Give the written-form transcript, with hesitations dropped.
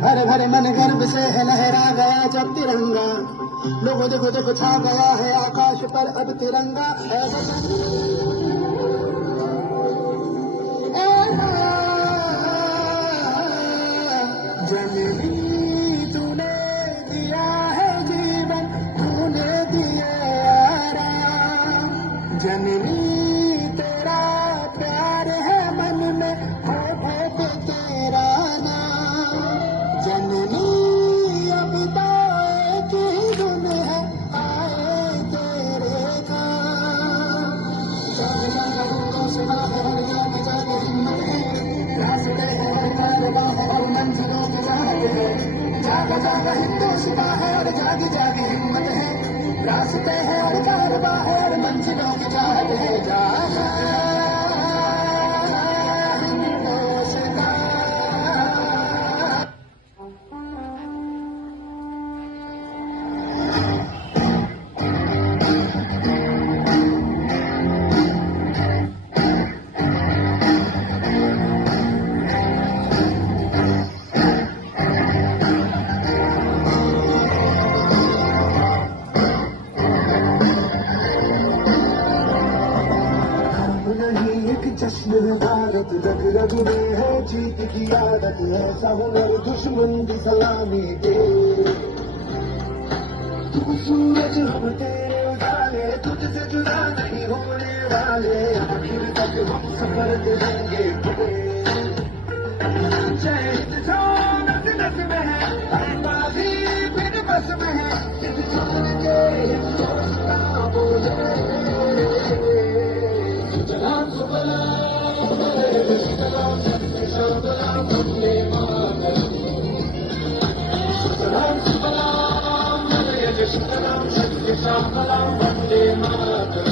भरे भरे मन गर्भ से है लहरा गया जब तिरंगा। लोगों देखो देखो छा गया है आकाश पर अब तिरंगा है जननी तूने दिया है जीवन, तूने दिया आराम। जननी तेरा प्यार है मन में, होठों पे तेरा नाम। जननी अब तो एक ही धुन है, आए तेरे काम। से बाहर गया न जागे हिम्मत है, रास्ते हैं और कारवां है और मंजिलों की चाहत है। जागा जागा हिंदू सुबह है और जागी जागी हिम्मत है। रास्ते हैं और कारवां है और मंजिलों की चाहत है। जागा हिंदुस्तान। जश्न है भारत, रग रग में है जीत की आदत। ऐसा हुनर दुश्मन की सलामी दे। तू सूरज हम तेरे उजाले, तुझसे जुदा नहीं होने वाले। आखिर तक हम सफर करेंगे शहीद जो नस नस में है, बाजी फिर बस में है। इस जान के हौसला बोले सलाम सलाम वंदे मातरम। सलाम सलाम सलाम वंदे मातरम।